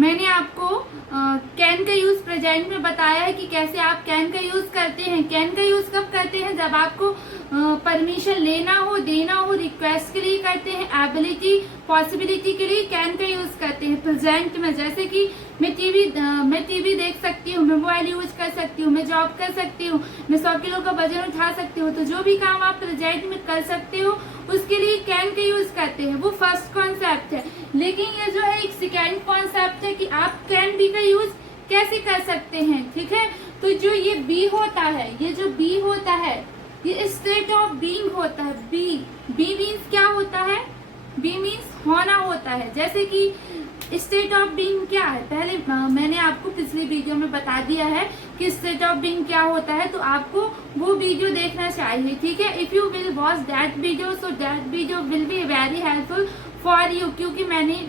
मैंने आपको कैन का यूज प्रेजेंट में बताया है कि कैसे आप कैन का यूज करते हैं। कैन का यूज कब करते हैं? जब आपको परमिशन लेना हो, देना हो, रिक्वेस्ट के लिए करते हैं, एबिलिटी, पॉसिबिलिटी के लिए कैन का यूज करते हैं प्रेजेंट में। जैसे कि मैं टीवी देख सकती हूँ, मैं मोबाइल यूज कर सकती हूँ, मैं जॉब कर सकती हूँ, मैं 100 किलो का वजन उठा सकती हूँ। तो जो भी काम आप प्रेजेंट में कर सकते हो उसके लिए कैन का यूज करते हैं। वो फर्स्ट कॉन्सेप्ट है। लेकिन ये जो है एक सेकेंड कॉन्सेप्ट है कि आप कैन बी का यूज कैसे कर सकते हैं। ठीक है, तो जो ये बी होता है, ये जो बी होता है ये स्टेट ऑफ बीइंग होता है। बी मीन्स क्या होता है? बी मीन्स होना होता है। जैसे कि स्टेट ऑफ बीइंग क्या है, पहले मैंने आपको पिछली वीडियो में बता दिया है कि स्टेट ऑफ बीइंग क्या होता है, तो आपको वो वीडियो देखना चाहिए। ठीक है, if you will watch that video, so that video will be very helpful for you, क्योंकि मैंने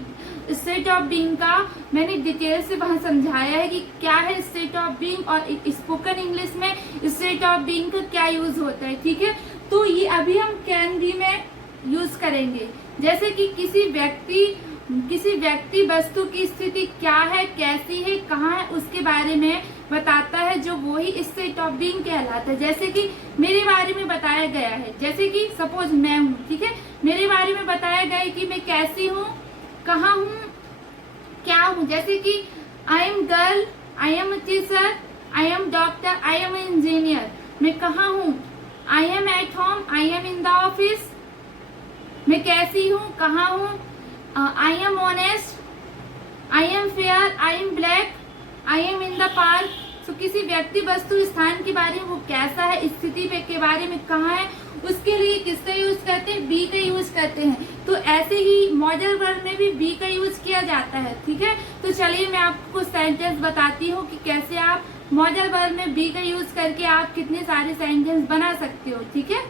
स्टेट ऑफ बीइंग का मैंने डिटेल से वहां समझाया है कि क्या है स्टेट ऑफ बीइंग और स्पोकन इंग्लिश में स्टेट ऑफ बीइंग का क्या यूज होता है। ठीक है, तो ये अभी हम कैन बी में यूज करेंगे। जैसे कि किसी व्यक्ति वस्तु की स्थिति क्या है, कैसी है, कहाँ है, उसके बारे में बताता है, जो वही स्टेट ऑफ बीइंग कहलाता है। जैसे कि मेरे बारे में बताया गया है, जैसे कि सपोज मैं हूँ, ठीक है, मेरे बारे में बताया गया है कि मैं कैसी हूँ, कहाँ हूँ, क्या हूँ। जैसे कि I am girl, I am teacher, I am doctor, I am engineer. मैं कहाँ हूँ? I am at home, I am in the office. मैं कैसी हूँ, कहाँ हूँ? I am honest, I am fair, I am black, I am in the park. तो किसी व्यक्ति वस्तु स्थान के बारे में वो कैसा है, स्थिति के बारे में कहाँ है, उसके लिए किसका यूज करते हैं? बी का यूज करते हैं। तो ऐसे ही मॉडल वर्ब में भी बी का यूज किया जाता है। ठीक है, तो चलिए मैं आपको सेंटेंस बताती हूँ कि कैसे आप मॉडल वर्ब में बी का यूज करके आप कितने सारे सेंटेंस बना सकते हो। ठीक है,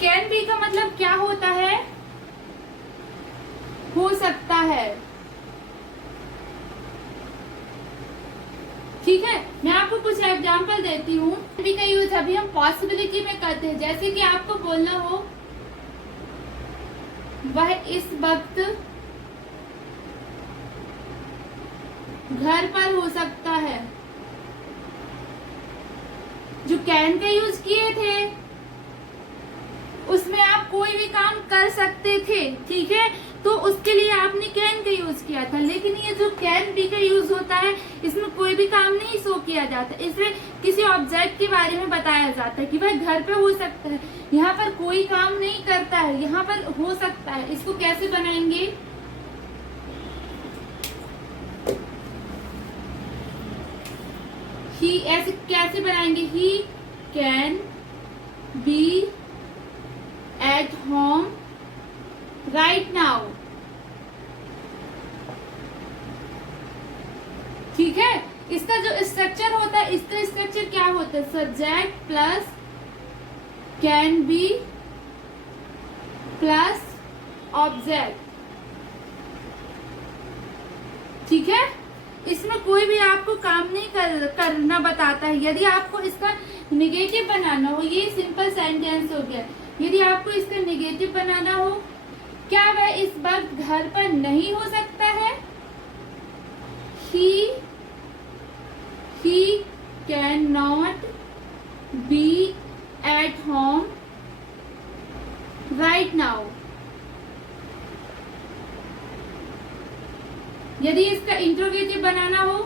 कैन बी का मतलब क्या होता है? हो सकता है। ठीक है, मैं आपको कुछ एग्जांपल देती हूँ। बी का यूज अभी हम पॉसिबिलिटी में करते हैं। जैसे कि आपको बोलना हो वह इस वक्त घर पर हो सकता है। जो कैन का यूज किए थे उसमें आप कोई भी काम कर सकते थे। ठीक है, तो उसके लिए आपने कैन का यूज किया था। लेकिन ये जो कैन बी का यूज होता है इसमें कोई भी काम नहीं शो किया जाता, इसमें किसी ऑब्जेक्ट के बारे में बताया जाता है कि वह घर पे हो सकता है। यहाँ पर कोई काम नहीं करता है, यहाँ पर हो सकता है। इसको कैसे बनाएंगे? ही ऐसे कैसे बनाएंगे? ही can B at home right now. ठीक है, इसका जो स्ट्रक्चर होता है, इसका स्ट्रक्चर क्या होता है? Subject plus can be plus object. ठीक है, इसमें कोई भी आपको काम नहीं करना बताता है। यदि आपको इसका निगेटिव बनाना हो, ये सिंपल सेंटेंस हो गया। यदि आपको इसका निगेटिव बनाना हो, क्या वह इस वक्त घर पर नहीं हो सकता है? he cannot be at home right now। यदि इसका इंट्रोगेटिव बनाना हो,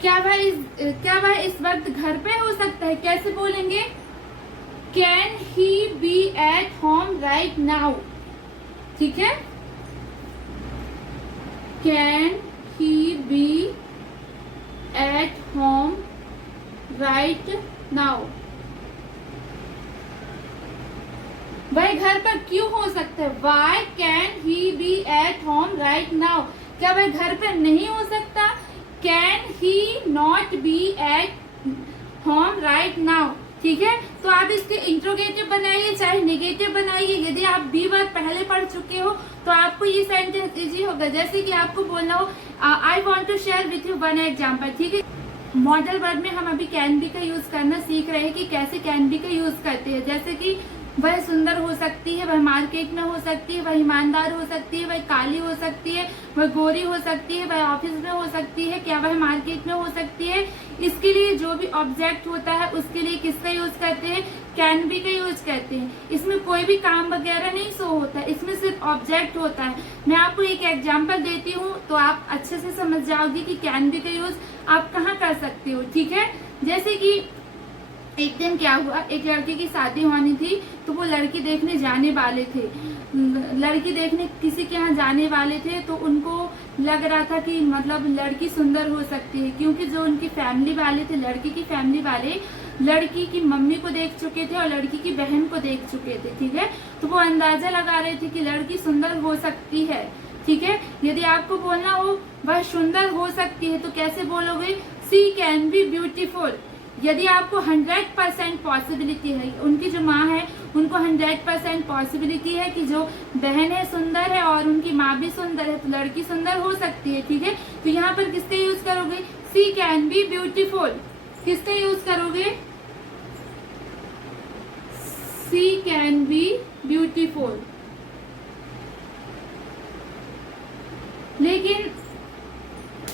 क्या वह इस वक्त घर पे हो सकता है? कैसे बोलेंगे? Can he be at home right now. ठीक है, can he be at home right now. वह घर पर क्यों हो सकता है? Why can he be at home right now. क्या वह घर पर नहीं हो सकता? Can he not be at home right now. ठीक है, तो आप इसके इंट्रोगेटिव बनाइए चाहे नेगेटिव बनाइए। यदि आप बी वर्ड पहले पढ़ चुके हो तो आपको ये सेंटेंस इजी होगा। जैसे कि आपको बोलना हो I want to share with you one example. ठीक है, मॉडल वर्ड में हम अभी कैन बी का यूज करना सीख रहे हैं कि कैसे कैन बी का यूज करते हैं। जैसे कि वह सुंदर हो सकती है, वह मार्केट में हो सकती है, वह ईमानदार हो सकती है, वह काली हो सकती है, वह गोरी हो सकती है, वह ऑफिस में हो सकती है, क्या वह मार्केट में हो सकती है। इसके लिए जो भी ऑब्जेक्ट होता है उसके लिए किसका यूज करते हैं, कैन बी का यूज करते हैं। इसमें कोई भी काम वगैरह नहीं शो होता है, इसमें सिर्फ ऑब्जेक्ट होता है। मैं आपको एक एग्जांपल देती हूँ तो आप अच्छे से समझ जाओगे कि कैन बी का यूज आप कहाँ कर सकते हो, ठीक है। जैसे कि एक दिन क्या हुआ, एक लड़के की शादी होनी थी तो वो लड़की देखने जाने वाले थे, लड़की देखने किसी के यहाँ जाने वाले थे, तो उनको लग रहा था कि मतलब लड़की सुंदर हो सकती है, क्योंकि जो उनकी फैमिली वाले थे, लड़की की फैमिली वाले लड़की की मम्मी को देख चुके थे और लड़की की बहन को देख चुके थे, ठीक है। तो वो अंदाजा लगा रहे थे कि लड़की सुंदर हो सकती है, ठीक है। यदि आपको बोलना हो वह सुंदर हो सकती है तो कैसे बोलोगे, सी कैन बी ब्यूटीफुल। यदि आपको 100% पॉसिबिलिटी है, उनकी जो माँ है उनको 100% पॉसिबिलिटी है कि जो बहन है सुंदर है और उनकी माँ भी सुंदर है, तो लड़की सुंदर हो सकती है, ठीक है। तो यहाँ पर किसका यूज करोगे, सी कैन बी ब्यूटीफुल। किसका यूज करोगे, सी कैन बी ब्यूटीफुल। लेकिन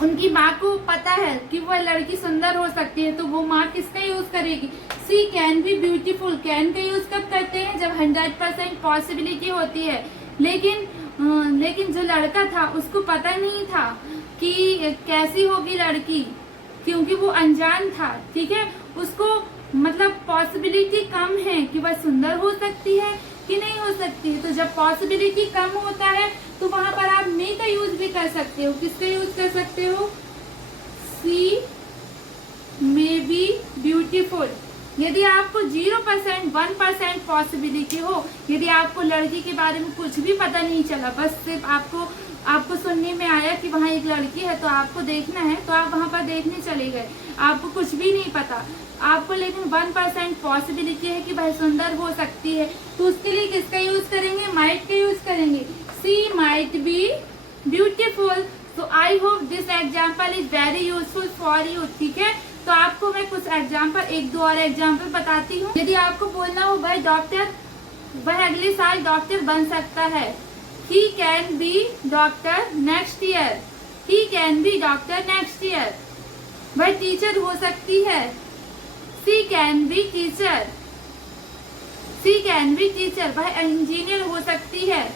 उनकी माँ को पता है कि वह लड़की सुंदर हो सकती है, तो वो माँ किसका यूज करेगी, सी कैन बी ब्यूटीफुल। कैन का यूज कब करते हैं, जब 100% पॉसिबिलिटी होती है। लेकिन जो लड़का था उसको पता नहीं था कि कैसी होगी लड़की, क्योंकि वो अनजान था, ठीक है। उसको मतलब पॉसिबिलिटी कम है कि वह सुंदर हो सकती है कि नहीं हो सकती है। तो जब पॉसिबिलिटी कम होता है तो वहां पर आप मे का यूज भी कर सकते हो। किसका यूज कर सकते हो, सी मे बी ब्यूटीफुल। यदि आपको 0% 1% पॉसिबिलिटी हो, यदि आपको लड़की के बारे में कुछ भी पता नहीं चला, बस सिर्फ आपको सुनने में आया कि वहाँ एक लड़की है तो आपको देखना है, तो आप वहाँ पर देखने चले गए, आपको कुछ भी नहीं पता, आपको लेकिन 1% पॉसिबिलिटी है कि वह सुंदर हो सकती है, तो उसके लिए किसका यूज करेंगे, माइट का यूज करेंगे, सी माइट बी ब्यूटीफुल। तो I hope this example is very useful for you, ठीक है। तो आपको मैं कुछ एग्जाम्पल, एक दो और एग्जाम्पल बताती हूँ। यदि आपको बोलना हो वह अगले साल डॉक्टर बन सकता है, he can be doctor next year, he can be doctor next year. वह टीचर हो सकती है, she can be teacher, she can be teacher. वह इंजीनियर हो सकती है,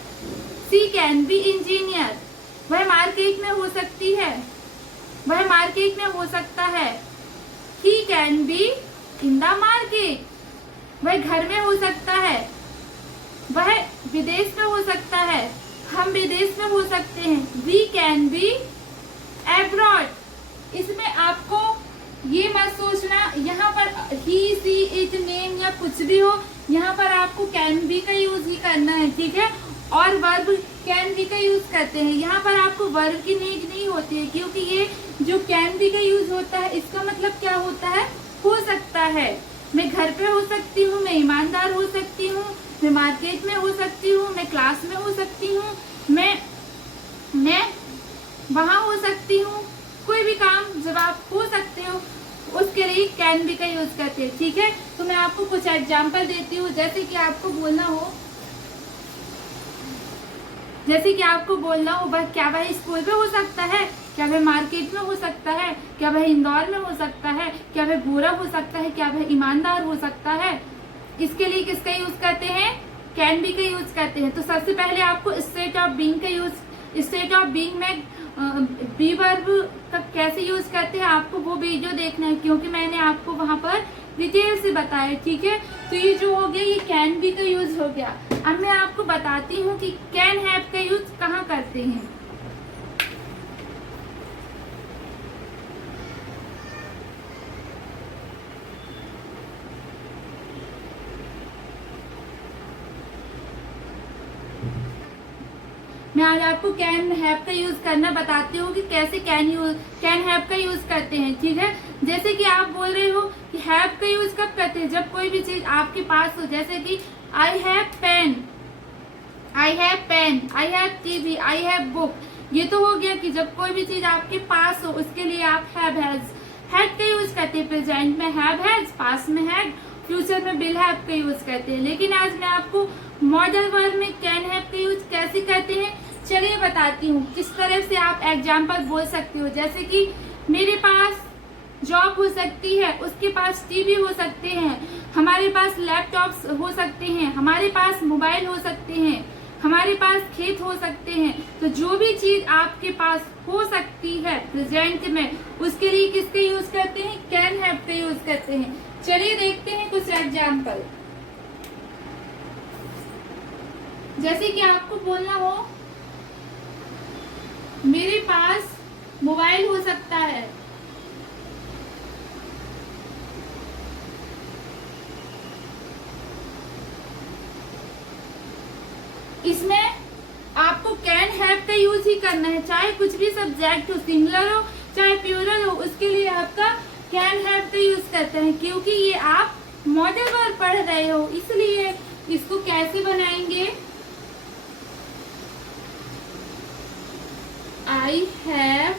सी कैन बी इंजीनियर। वह मार्केट में हो सकती है, वह मार्केट में हो सकता है, he can be in the market. वह घर में हो सकता है, वह विदेश में हो सकता है, हम विदेश में हो सकते हैं, वी कैन बी एब्रॉड। इसमें आपको ये मत सोचना यहाँ पर ही सी इट नेम या कुछ भी हो, यहाँ पर आपको कैन बी का यूज ही करना है, ठीक है। और वर्ब कैन बी का यूज करते हैं, यहाँ पर आपको वर्ब की नीड नहीं होती है, क्योंकि ये जो कैन बी का यूज होता है इसका मतलब क्या होता है, हो सकता है। मैं घर पे हो सकती हूँ, मैं ईमानदार हो सकती हूँ, मैं मार्केट में हो सकती हूँ, मैं क्लास में हो सकती हूँ, मैं वहाँ हो सकती हूँ। कोई भी काम जब आप हो सकते हो उसके लिए कैन बी का यूज करते हैं, ठीक है। तो मैं आपको कुछ एग्जांपल देती हूँ। जैसे कि आपको बोलना हो वह क्या वह स्कूल में हो सकता है, क्या वह मार्केट में हो सकता है, क्या वह इंदौर में हो सकता है, क्या वह गोरा हो सकता है, क्या वह ईमानदार हो सकता है। इसके लिए किसका यूज करते हैं, कैन बी का यूज करते हैं। तो सबसे पहले आपको स्टेट ऑफ बीइंग का यूज, स्टेट ऑफ बीइंग में बी वर्ब का कैसे यूज करते हैं आपको वो वीडियो देखना है, क्योंकि मैंने आपको वहां पर डिटेल से बताया, ठीक है। तो ये जो हो गया ये कैन बी का यूज हो गया। अब मैं आपको बताती हूँ कि कैन हैव का यूज कहाँ करते हैं। मैं आज आपको कैन हैव का यूज करना बताती हूँ कि कैसे कैन हैव का यूज करते हैं, ठीक है। जैसे कि आप बोल रहे हो कि हैव का यूज कब करते हैं, जब कोई भी चीज आपके पास हो। जैसे कि I have pen, I have TV, I have book. ये तो हो गया कि जब कोई भी चीज आपके पास हो उसके लिए आप हैव हैज का यूज करते हैं। प्रेजेंट में हैव हैज, पास में हैड फ्यूचर में विल हैव का यूज करते हैं। लेकिन आज मैं आपको मॉडल वर्ब में कैन हैव का यूज कैसे करते हैं चलिए बताती हूँ। किस तरह से आप एग्जाम्पल बोल सकते हो, जैसे कि मेरे पास जॉब हो सकती है, उसके पास टीवी हो सकते हैं, हमारे पास लैपटॉप्स हो सकते हैं, हमारे पास मोबाइल हो सकते हैं, हमारे पास खेत हो सकते हैं। तो जो भी चीज आपके पास हो सकती है प्रेजेंट में, उसके लिए किसका यूज करते हैं, कैन हैव का यूज करते हैं। चलिए देखते हैं कुछ एग्जाम्पल। जैसे कि आपको बोलना हो मेरे पास मोबाइल हो सकता है, इसमें आपको कैन हैव का यूज ही करना है, चाहे कुछ भी सब्जेक्ट हो, सिंगुलर हो चाहे प्लूरल हो, उसके लिए आपका कैन हैव का यूज करते हैं, क्योंकि ये आप मॉडल वर्ब पढ़ रहे हो। इसलिए इसको कैसे बनाएंगे, आई हैव,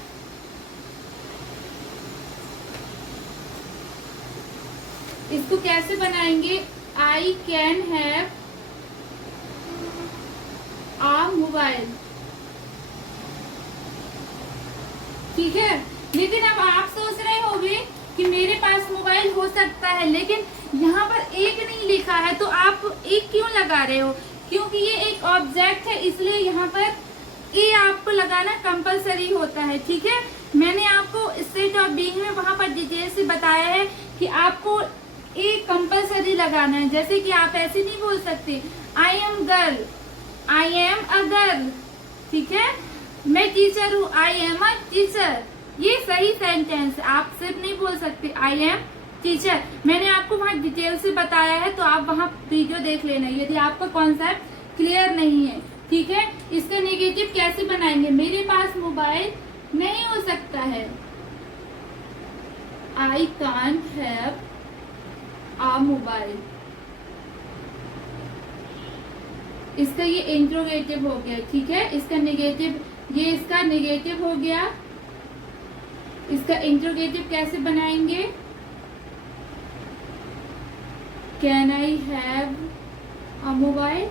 इसको कैसे बनाएंगे, I can have a mobile. ठीक है, लेकिन अब आप सोच रहे होंगे कि मेरे पास मोबाइल हो सकता है, लेकिन यहाँ पर एक नहीं लिखा है, तो आप एक क्यों लगा रहे हो, क्योंकि ये एक ऑब्जेक्ट है, इसलिए यहाँ पर ए आपको लगाना कंपलसरी होता है। ठीक है, मैंने आपको स्टेट ऑफ बीइंग में वहां पर डिटेल से बताया है कि आपको ए कंपलसरी लगाना है। जैसे कि आप ऐसे नहीं बोल सकते I am girl, I am a girl. ठीक है, मैं टीचर हूँ, आई एम अ टीचर, ये सही सेंटेंस है। आप सिर्फ नहीं बोल सकते आई एम टीचर। मैंने आपको वहाँ डिटेल से बताया है, तो आप वहाँ वीडियो देख लेना यदि आपका कॉन्सेप्ट क्लियर नहीं है। ठीक है, इसका नेगेटिव कैसे बनाएंगे, मेरे पास मोबाइल नहीं हो सकता है, I can't have a mobile. इसका ये इंट्रोगेटिव हो गया। ठीक है, इसका नेगेटिव, ये इसका नेगेटिव हो गया। इसका इंट्रोगेटिव कैसे बनाएंगे, can I have a mobile.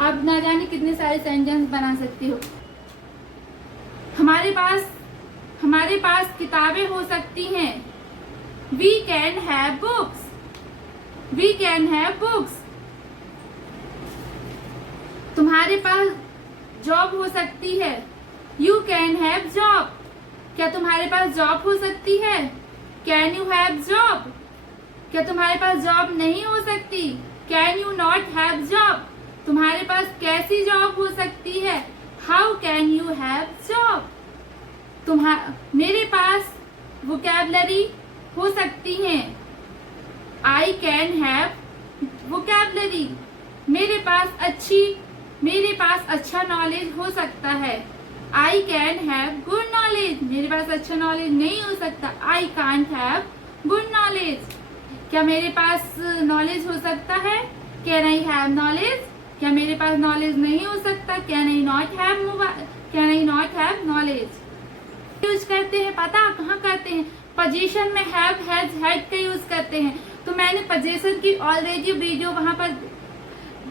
आप ना जाने कितने सारे सेंटेंस बना सकती हो। हमारे पास किताबें हो सकती हैं, we can have books, we can have books. तुम्हारे पास जॉब हो सकती है, यू कैन हैव जॉब। क्या तुम्हारे पास जॉब हो सकती है, कैन यू हैव जॉब। क्या तुम्हारे पास जॉब नहीं हो सकती, can you not have job. तुम्हारे पास कैसी जॉब हो सकती है, how can you have job. मेरे पास वोकैबुलरी हो सकती है, आई कैन हैव वोकैबुलरी। मेरे पास अच्छा नॉलेज हो सकता है, आई कैन हैव गुड नॉलेज। मेरे पास अच्छा नॉलेज नहीं हो सकता, आई कांट हैव गुड नॉलेज। क्या मेरे पास नॉलेज हो सकता है, कैन आई हैव नॉलेज। क्या मेरे पास नॉलेज नहीं हो सकता, can I not have mobile, can I not have knowledge. Use करते हैं, पता कहाँ करते हैं, पोजीशन में हैव, हैज, हैड का यूज करते हैं। तो मैंने पोजीशन की ऑलरेडी वीडियो वहां पर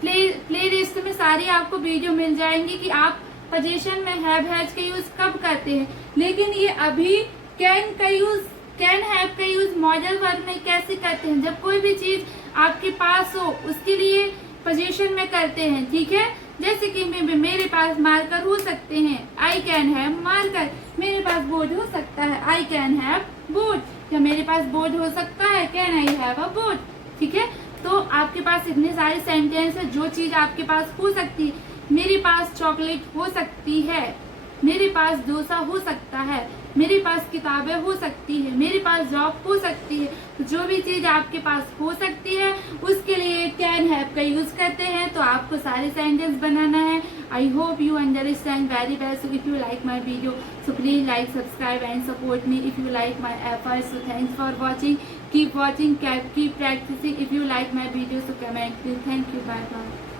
प्ले लिस्ट में सारी आपको वीडियो मिल जाएंगी कि आप पोजीशन में हैव, हैज का यूज कब करते हैं। लेकिन ये अभी कैन का यूज, कैन हैव का यूज मॉडल वर्ब में कैसे करते हैं, जब कोई भी चीज आपके पास हो उसके लिए पोजीशन में करते हैं। ठीक है, जैसे कि मेरे पास मार्कर हो सकते हैं, आई कैन हैव मार्कर। मेरे पास बोर्ड हो सकता है, आई कैन हैव बोर्ड। क्या मेरे पास बोर्ड हो सकता है, can I have a board. ठीक है, तो आपके पास इतने सारे सेंटेंस है, जो चीज आपके पास हो सकती है। मेरे पास चॉकलेट हो सकती है, मेरे पास डोसा हो सकता है, मेरे पास किताबें हो सकती है, मेरे पास जॉब हो सकती है। तो जो भी चीज आपके पास हो सकती है उसके लिए कैन हैव का यूज करते हैं। तो आपको सारे सेंटेंस बनाना है। I hope you understand very well. So if you like my video, so please like, subscribe and support me if you like my efforts. So thanks for watching, keep watching, keep practising. If you like my video, so comment please. Thank you, bye bye.